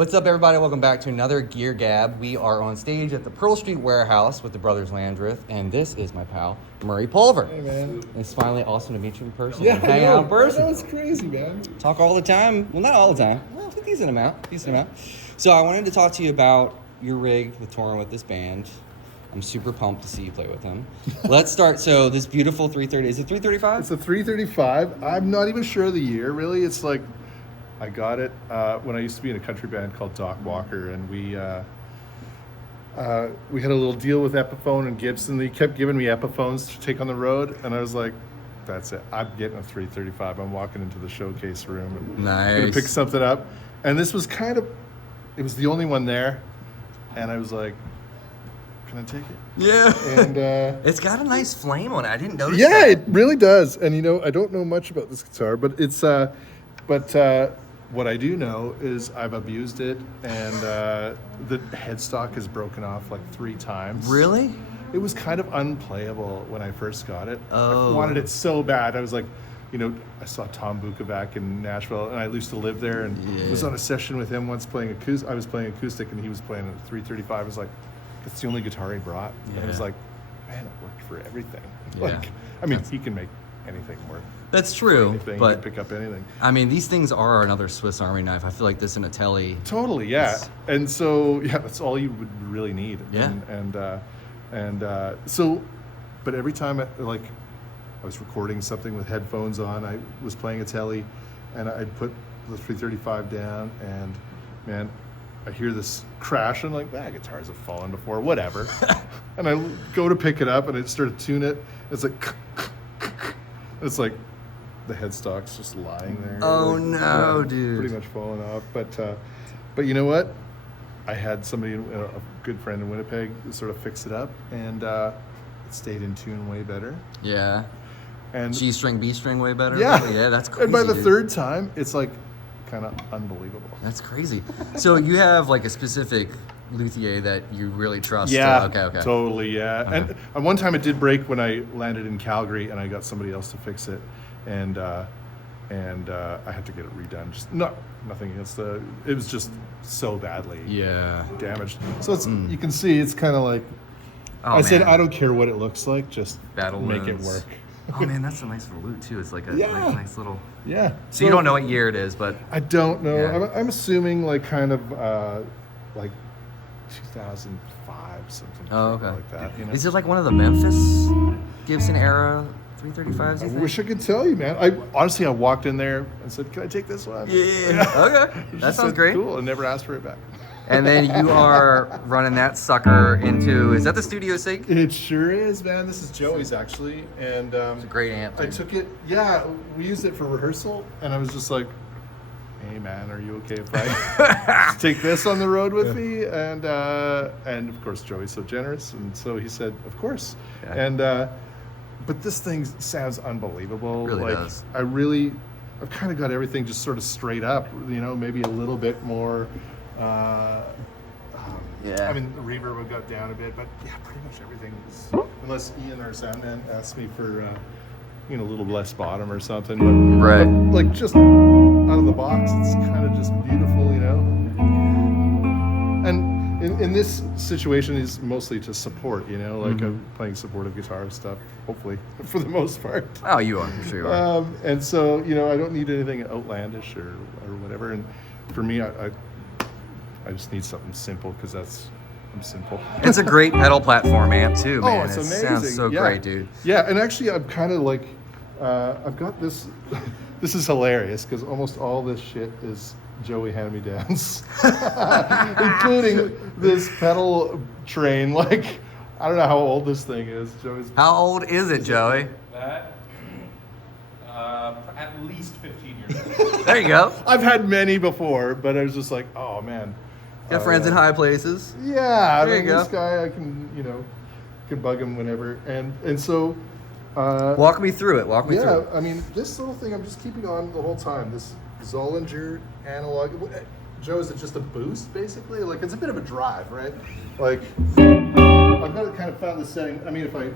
What's up, everybody? Welcome back to another Gear Gab. We are on stage at the Pearl Street Warehouse with the brothers Landreth, and this is my pal, Murray Pulver. Hey, man. It's finally awesome to meet you in person. Yeah, hang out in person. That's crazy, man. Talk all the time. Well, not all the time. Well, a decent amount. So I wanted to talk to you about your rig with touring with this band. I'm super pumped to see you play with them. Let's start. So this beautiful 330, is it 335? It's a 335. I'm not even sure of the year, really. It's like, I got it when I used to be in a country band called Doc Walker, and we had a little deal with Epiphone and Gibson. They kept giving me Epiphones to take on the road, and I was like, that's it. I'm getting a 335. I'm walking into the showcase room and Nice. gonna pick something up. And this was it was the only one there, and I was like, can I take it? Yeah. And It's got a nice flame on it. I didn't notice yeah, that. it really does. And I don't know much about this guitar, but it's what I do know is I've abused it, and the headstock is broken off like 3 times. Really? It was kind of unplayable when I first got it. Oh. I wanted it so bad. I was like, I saw Tom Bukovac in Nashville, and I used to live there, and was on a session with him once playing acoustic. I was playing acoustic, and he was playing a 335. I was like, that's the only guitar he brought. And I was like, man, it worked for everything. Yeah. He can make anything work. That's true, Anything, but you can pick up anything. I mean, these things are another Swiss Army knife. I feel like this in a Telly. Totally, yeah. And so, that's all you would really need. Yeah. But every time I was recording something with headphones on, I was playing a Telly, and I'd put the 335 down, and man, I hear this crash, and like, that guitars have fallen before, whatever. And I go to pick it up, and I start to tune it. It's like, it's like the headstock's just lying there. Oh, no, dude. Pretty much falling off. But you know what? I had somebody, a good friend in Winnipeg, sort of fix it up, and it stayed in tune way better. Yeah. And G string, B string, way better. Yeah. Yeah, that's crazy. And by the dude. third time, it's like kind of unbelievable. That's crazy. So you have like a specific luthier that you really trust. Yeah. Okay. Totally. Yeah. Okay. And one time it did break when I landed in Calgary, and I got somebody else to fix it, and I had to get it redone. Just nothing against it was just so badly damaged. So it's you can see it's kind of like I said, I don't care what it looks like, just Battle make wounds. it work. Oh man, that's a nice little loot too. It's like a nice little. Yeah. So you don't know what year it is, but I don't know. Yeah. I'm assuming like kind of like 2005, something like that. Is it like one of the Memphis Gibson era 335s? I wish I could tell you, man. I walked in there and said, "Can I take this one?" Yeah. Okay. That sounds great. Cool. And never asked for it back. And then you are running that sucker into, is that the studio sync? It sure is, man. This is Joey's actually, and It's a great amp. I dude. took it. Yeah, we used it for rehearsal, and I was just like, "Hey, man, are you okay if I take this on the road with me?" And of course, Joey's so generous, and so he said, "Of course." Yeah. And but this thing sounds unbelievable. It really does. I've kind of got everything just sort of straight up. Maybe a little bit more. I mean, the reverb got down a bit, but yeah, pretty much everything is, unless Ian, our sound man, asked me for, a little less bottom or something. But, Right. but, like, just out of the box, it's kind of just beautiful, And in this situation, is mostly to support, I'm playing supportive guitar stuff, hopefully, for the most part. Oh, you are. I'm sure you are. And so, I don't need anything outlandish or whatever. And for me, I just need something simple because I'm simple. It's a great pedal platform amp too, man. It's it amazing. sounds so great, dude. Yeah, and actually I'm kind of like, I've got this, this is hilarious because almost all this shit is Joey hand-me-downs, including this pedal train. Like, I don't know how old this thing is. How old is it, Joey? That, at least 15 years old. There you go. I've had many before, but I was just like, oh man. Got friends in high places. Yeah, There you go. This guy, I can, can bug him whenever, and so. Walk me through it. Walk me through it. I mean, this little thing I'm just keeping on the whole time. This Zollinger analog. Joe, is it just a boost basically? Like, it's a bit of a drive, right? Like, I've got it kind of found the setting. I mean, if I. You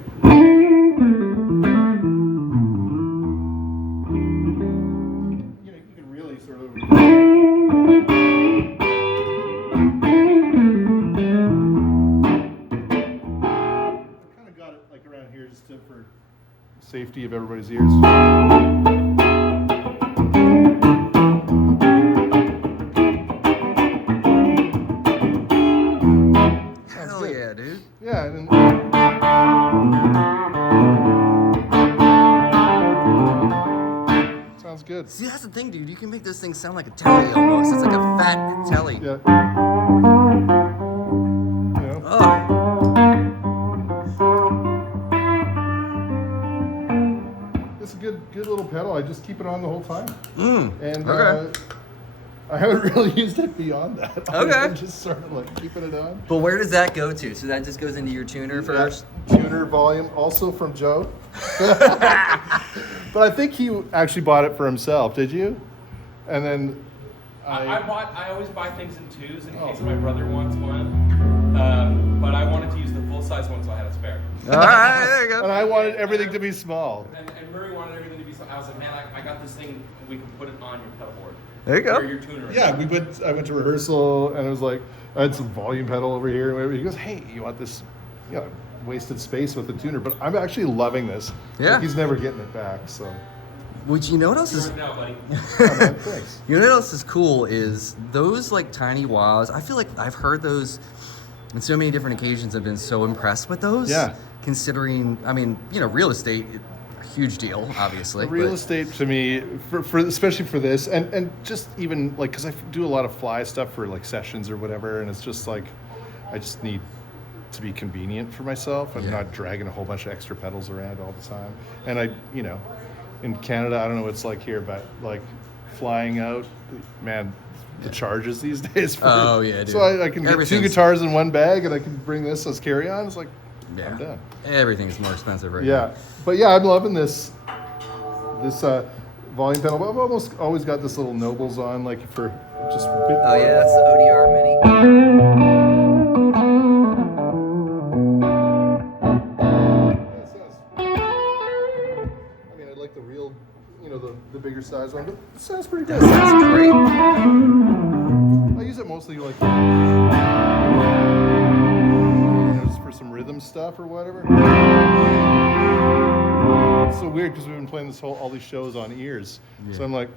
can really sort of. here just for safety of everybody's ears. Hell yeah, dude. Yeah, and sounds good. See, that's the thing, dude. You can make this thing sound like a telly almost. It's like a fat telly. Yeah. You know? Oh. It's a good little pedal. I just keep it on the whole time. And Okay. I haven't really used it beyond that. Okay. I'm just sort of like keeping it on. But where does that go to? So that just goes into your tuner first? Tuner volume, also from Joe. But I think he actually bought it for himself. Did you? And then I always buy things in twos in case my brother wants one. But I wanted to use the full size one, so I had a spare. All right, there you go. And I wanted everything to be small. And Murray wanted everything to be small. I was like, man, I got this thing, and we can put it on your pedalboard. There you go. Or your tuner. Yeah, I went to rehearsal, and it was like, I had some volume pedal over here, and whatever. He goes, hey, you want this, wasted space with the tuner? But I'm actually loving this. Yeah. Like, he's never getting it back, so. Which, you know what else Do is... it now, buddy. Yeah, man, thanks. You know what else is cool is those like tiny wows. I feel like I've heard those on so many different occasions. I've been so impressed with those. Yeah. Considering, I mean, real estate, a huge deal, obviously. The real but- estate to me, for especially for this, and just even like, because I do a lot of fly stuff for like sessions or whatever, and it's just like, I just need to be convenient for myself and Yeah. not dragging a whole bunch of extra pedals around all the time. And I, in Canada, I don't know what it's like here, but like flying out, man, the charges these days. Oh, yeah, dude. So I can get 2 Everything's- guitars in one bag, and I can bring this as carry-on. It's like, Yeah. I'm done. Everything's more expensive right Yeah, but yeah, I'm loving this volume pedal. I've almost always got this little Nobles on, like for just. now. Oh yeah, that's the ODR Mini. I mean, I like the real, the bigger size one, but it sounds pretty good. That sounds great. I use it mostly like, just for some rhythm stuff or whatever. It's so weird because we've been playing all these shows on ears, so I'm like,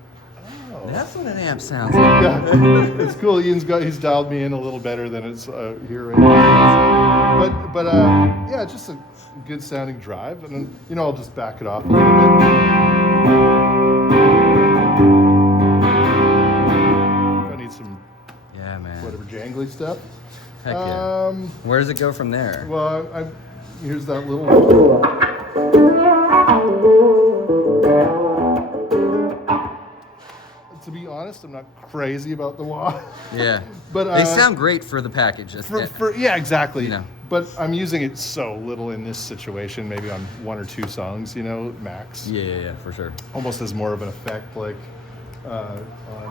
oh. That's what an amp sounds like. Yeah, it's cool. He's dialed me in a little better than it's here right now. But yeah, it's just a good sounding drive, and then I'll just back it off a little bit. If I need some Yeah, man. whatever jangly stuff. Heck yeah. Um, Where does it go from there? well, here's that little. To be honest, I'm not crazy about the wah. Yeah. But They sound great for the package. Yeah, exactly. You know. But I'm using it so little in this situation, maybe on 1 or 2 songs, max. Yeah, for sure. Almost as more of an effect, like on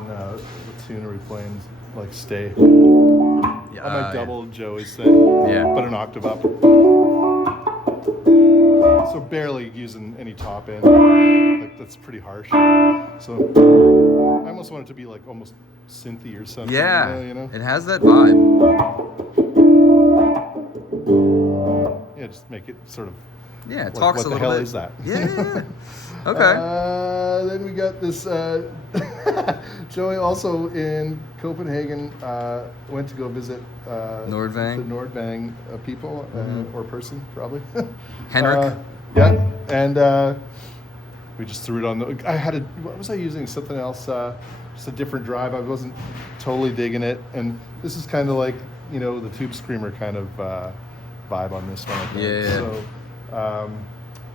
the tune are we playing, like Stay. Yeah, On my yeah. double Joey's thing, Yeah. but an octave up. So barely using any top end. Like that's pretty harsh. So I almost want it to be like almost synthy or something. Yeah, It it has that vibe. Yeah, just make it sort of. Yeah, it Like, talks what a the little hell bit. is that? Yeah. Okay. Then we got this. Joey also in Copenhagen went to go visit Nordvang. the Nordvang people or person probably. Henrik. Yeah, and we just threw it on the. What was I using? Something else. Just a different drive. I wasn't totally digging it, and this is kind of like the Tube Screamer kind of vibe on this one. I think. Yeah. So.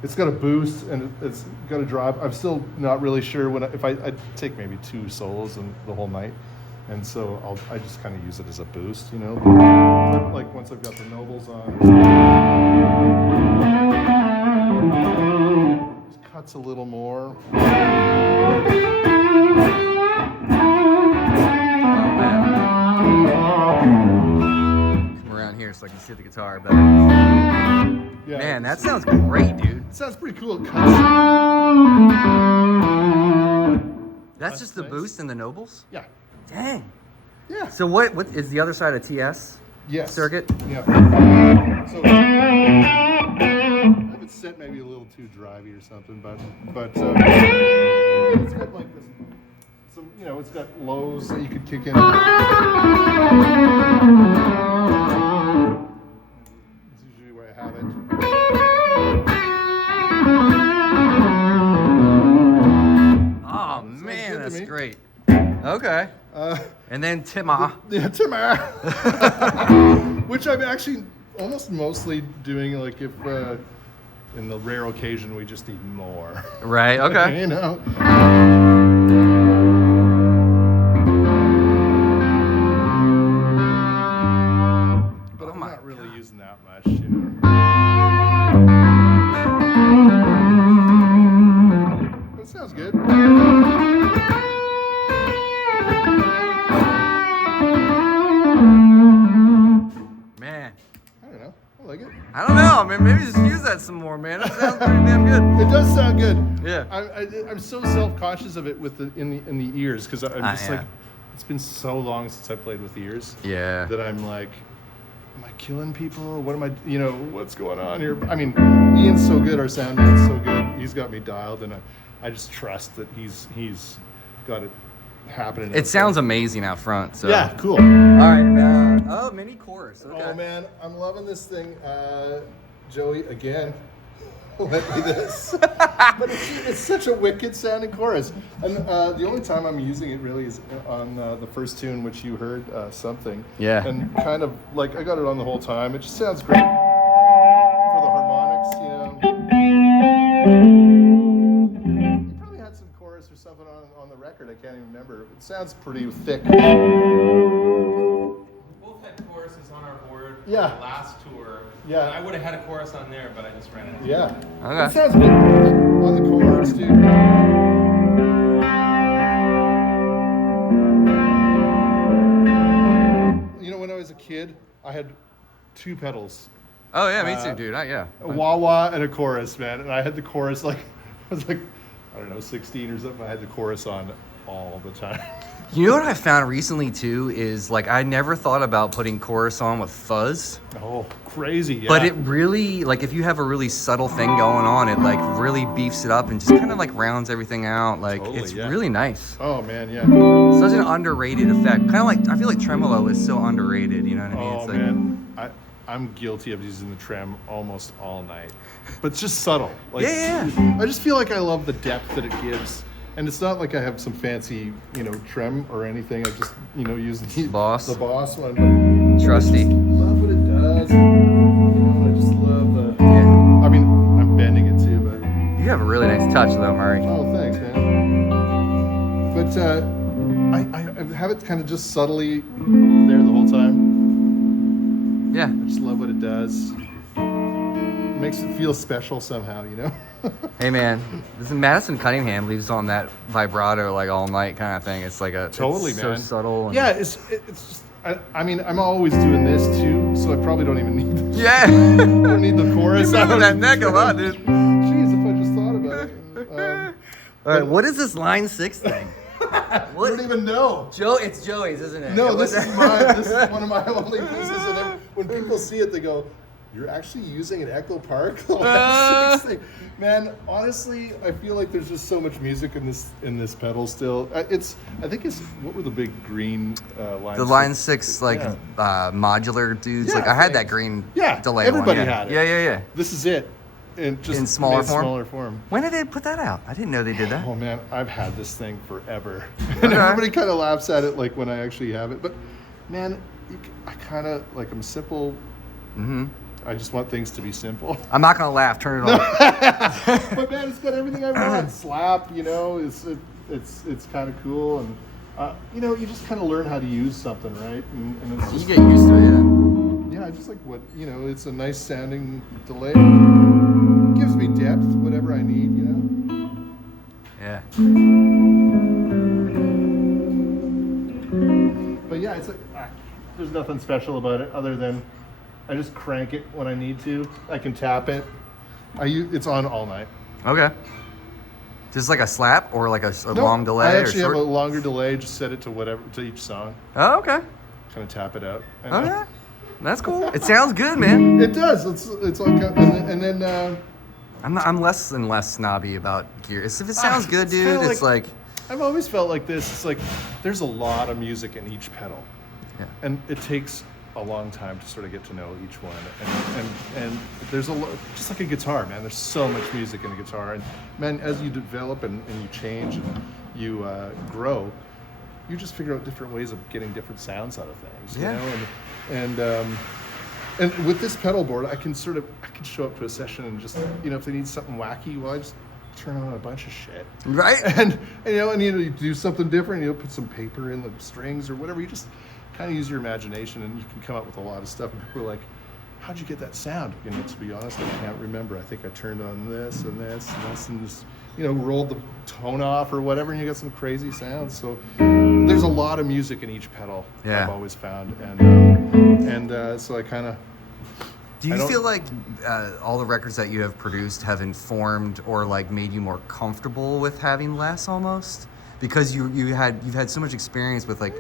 It's got a boost and it's got a drop. I'm still not really sure if I take maybe 2 solos in the whole night, and so I just kind of use it as a boost, Like once I've got the Nobles on, just cuts a little more. Come around here so I can see the guitar better. Yeah, Man, that sounds great, dude. it sounds pretty cool. It cuts. That's just the nice. boost and the Nobles? Yeah, Dang. yeah. So what is the other side of TS Yes. circuit? Yeah. So I have it set bit maybe a little too drivey or something, but it's got like this, some, you know, it's got lows that you could kick in. That's usually where I have it. Oh man, good to that's me. great. Okay. And then Timma. Yeah, Timmer. Which I'm actually almost mostly doing, like, if in the rare occasion we just need more. Right. Okay. You know. But I'm not really using that much, you know. But it sounds good. Man. I don't know. I like it. I don't know. Man, maybe just use that some more, man. It sounds pretty damn good. It does sound good. Yeah. I'm so self-conscious of it with in the ears because I'm just yeah. like, it's been so long since I played with ears. Yeah. That I'm like, am I killing people? What am I? You know, what's going on here? I mean, Ian's so good. Our sound man's so good. He's got me dialed, and I just trust that he's got it happening. It sounds amazing out front. So. Yeah, cool. All right. Oh, mini chorus. Okay. Oh man, I'm loving this thing. Joey, again, lent me this. But it's such a wicked sounding chorus. And the only time I'm using it really is on the first tune, which you heard, Something. Yeah. And kind of, like, I got it on the whole time. It just sounds great for the harmonics, you know. You probably had some chorus or something on the record. I can't even remember. It sounds pretty thick. Both had choruses on our board. Yeah. For the last tour. Yeah. And I would have had a chorus on there, but I just ran out. Yeah. Okay. It sounds good on the chorus, too. You know, when I was a kid, I had 2 pedals. Oh yeah, me too, dude. Yeah. A wah-wah and a chorus, man. And I had the chorus, like, I was like, I don't know, 16 or something. I had the chorus on all the time. You know what I found recently too is like I never thought about putting chorus on with fuzz. Oh, crazy, yeah. But it really, like, if you have a really subtle thing going on, it like really beefs it up and just kind of like rounds everything out. Like Totally, it's yeah. really nice. Oh, man, yeah. Such an underrated effect. Kind of like I feel like tremolo is so underrated. You know what I mean? Oh, It's like, man. I'm guilty of using the trem almost all night. But it's just subtle. Like, Yeah. I just feel like I love the depth that it gives. And it's not like I have some fancy, you know, trem or anything. I just, you know, use the Boss. one. But Trusty. I just love what it does. You know, I just love the... Yeah. I mean, I'm bending it too, but... You have a really nice touch though, Murray. Oh, thanks, man. But I have it kind of just subtly there the whole time. Yeah. I just love what it does. It makes it feel special somehow, you know? Hey man, this is Madison Cunningham leaves on that vibrato like all night kind of thing. It's like a Totally, it's man. so subtle. And, Yeah, it's just... I mean, I'm always doing this too, so I probably don't even need the, Yeah. I don't need the chorus. You're moving that neck a lot, dude. Jeez, if I just thought about it. All right, what is this line 6 thing? I don't even know. It's Joey's, isn't it? No, this is mine. This is one of my only pieces. And then when people see it, they go, "You're actually using an Echo Park?" Man, honestly, I feel like there's just so much music in this pedal still. I think it's what were the big green lines? The line 6 like Yeah. modular dudes. Yeah, like I had that thanks. green Yeah, delay everybody one. Yeah. had it. Yeah. This is it, and just In smaller made form? Smaller form. When did they put that out? I didn't know they did that. Oh man, I've had this thing forever, and everybody kind of laughs at it like when I actually have it. But man, I kind of like I'm simple. Mm-hmm. I just want things to be simple. I'm not gonna laugh. Turn it on. But man, it's got everything I want. Slap, you know, it's kind of cool, and you know, you just kind of learn how to use something, right? And it's You just, get used to it. yeah, I just like what, you know, it's a nice sounding delay. Gives me depth, whatever I need, you know. Yeah. But yeah, it's like there's nothing special about it other than I just crank it when I need to. I can tap it. It's on all night. Okay. Just like a slap or like a No, long delay? I actually or have short? a longer delay. Just set it to each song. Oh, okay. Kind of tap it out. And, Okay. That's cool. It sounds good, man. It does. It's like, and then I'm less and less snobby about gear. If it sounds good, it's dude, kinda it's like I've always felt like this. It's like there's a lot of music in each pedal, yeah. and it takes a long time to sort of get to know each one. And there's just like a guitar, man. There's so much music in a guitar, and man, as you develop and you change and you grow, you just figure out different ways of getting different sounds out of things. Yeah. You know, and with this pedal board, I can show up to a session and just, you know, if they need something wacky, well, I just turn on a bunch of shit. Right. And you do something different. You put some paper in the strings or whatever. You just kind of use your imagination, and you can come up with a lot of stuff. And people are like, "How'd you get that sound?" You know, to be honest, I can't remember. I think I turned on this and this and this and just, you know, rolled the tone off or whatever, and you get some crazy sounds. So there's a lot of music in each pedal. Yeah. I've always found, and so I kind of. Do you feel like all the records that you have produced have informed or like made you more comfortable with having less almost? Because you've had so much experience with like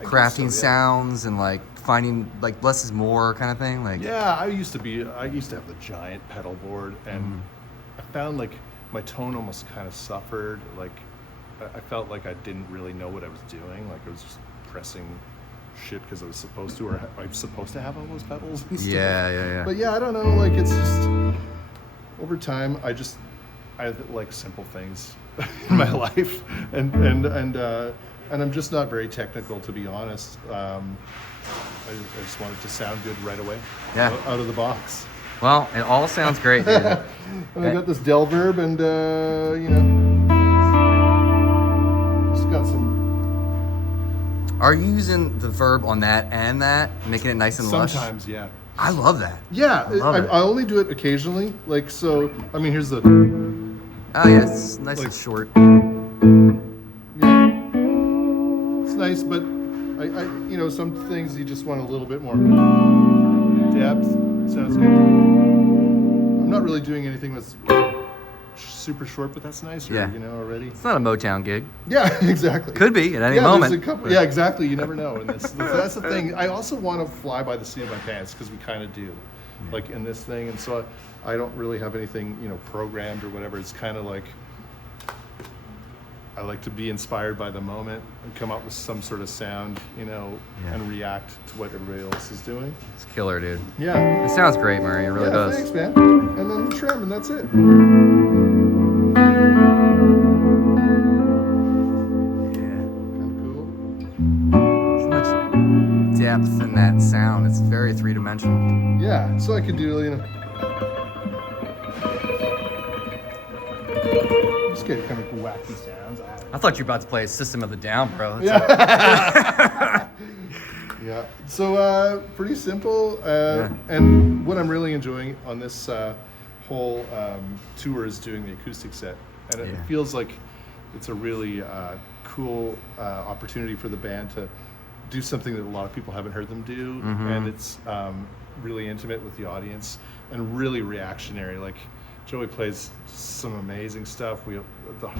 crafting sounds and like finding like less is more kind of thing. Like I used to have the giant pedal board, and I found like my tone almost kind of suffered. Like I felt like I didn't really know what I was doing. Like I was just pressing shit because I was supposed to, or I'm supposed to have all those pedals and stuff. Yeah. But I don't know, like it's just over time I like simple things in my life, and I'm just not very technical, to be honest. I just want it to sound good right away. Out of the box. Well, it all sounds great, dude. And I got this Reverb, and you know, just got some. Are you using the Verb on that and that, making it nice and lush? Sometimes, yeah. I love that. Yeah, I I only do it occasionally. Like, so, I mean, here's the. Oh yeah, it's nice and short. Yeah. It's nice, but I you know, some things you just want a little bit more depth. Sounds good. I'm not really doing anything that's super short, but that's nicer, you know, already. It's not a Motown gig. Yeah, exactly. Could be at any moment. There's a couple, yeah, exactly. You never know in this. That's the thing. I also want to fly by the seat of my pants, because we kind of do, like in this thing. And so I don't really have anything, you know, programmed or whatever. It's kind of like I like to be inspired by the moment and come up with some sort of sound, you know, and react to what everybody else is doing. It's killer, dude. Yeah. It sounds great, Murray. It really does. Thanks, man. And then the trim, and that's it. Depth in that sound. It's very three-dimensional. Yeah, so I could do, you know, just get kind of wacky sounds. I thought you were about to play System of the Down, bro. Yeah. Yeah. So pretty simple. And what I'm really enjoying on this whole tour is doing the acoustic set, and it feels like it's a really cool opportunity for the band to do something that a lot of people haven't heard them do, and it's really intimate with the audience and really reactionary. Like Joey plays some amazing stuff.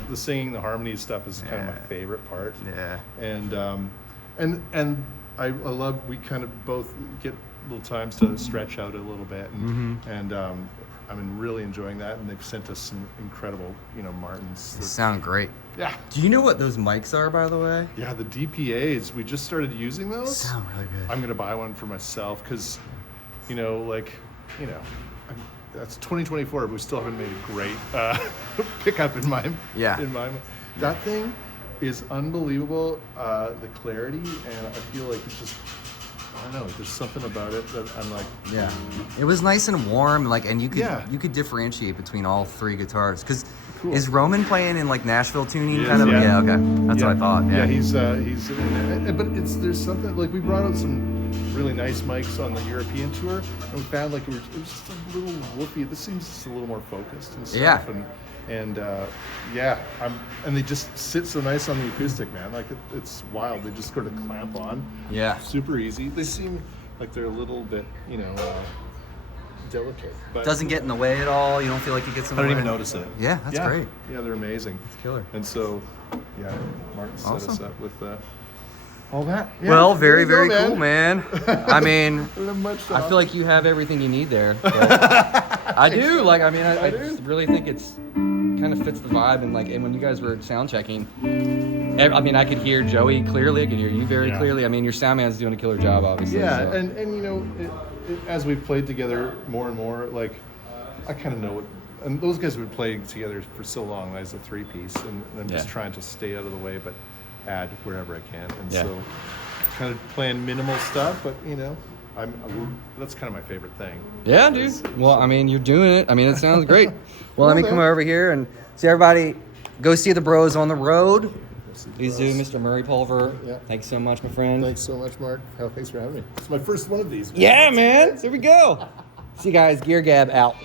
The singing, the harmony stuff is kind of my favorite part. Yeah. And I love, we kind of both get little times to stretch out a little bit, and I'm really enjoying that. And they've sent us some incredible, you know, Martins. They sound great. Yeah. Do you know what those mics are, by the way? Yeah, the DPAs. We just started using those. Sound really good. I'm gonna buy one for myself because, you know, like, you know, that's 2024, but we still haven't made a great pickup in my that thing is unbelievable. The clarity, and I feel like it's just, I don't know, there's something about it that I'm like, it was nice and warm, like, and you could differentiate between all three guitars. Because is Roman playing in like Nashville tuning kind of? Yeah, okay, that's what I thought. Yeah, he's but there's something like, we brought out some really nice mics on the European tour, and we found like it was just a little woofy. This seems just a little more focused and stuff. And and they just sit so nice on the acoustic, man. Like it's wild. They just sort of clamp on. Yeah. Super easy. They seem like they're a little bit, you know, delicate. But doesn't get in the way at all. You don't feel like it gets in the way. I don't even notice it. Yeah, that's great. Yeah, they're amazing. It's killer. And so, Martin set us up with all that. Yeah, well, very, very cool, man. I mean, I feel like you have everything you need there. But I do. Like, I mean, I do. really think it's kind of fits the vibe. And like, and when you guys were sound checking, I mean, I could hear Joey clearly. I could hear you very clearly. I mean, your sound man's doing a killer job, obviously. Yeah, so. and you know, as we've played together more and more, like I kind of know what. And those guys have been playing together for so long as a three-piece, and I'm just trying to stay out of the way, but add wherever I can. And so, kind of playing minimal stuff, but you know, that's kind of my favorite thing. Yeah, dude. Well, I mean, you're doing it. I mean, it sounds great. Well, let me come over here and see everybody. Go see the bros on the road. Please do, Mr. Murray Pulver. Yeah. Thanks so much, my friend. Thanks so much, Mark. Oh, thanks for having me. It's my first one of these. Yeah, man. There we go. See you guys. Gear Gab out.